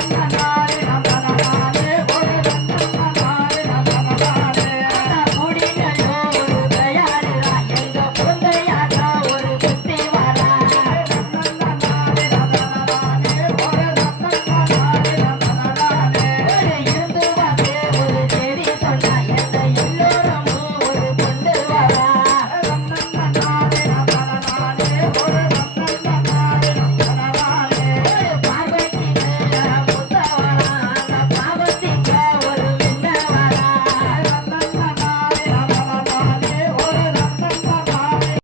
Yeah.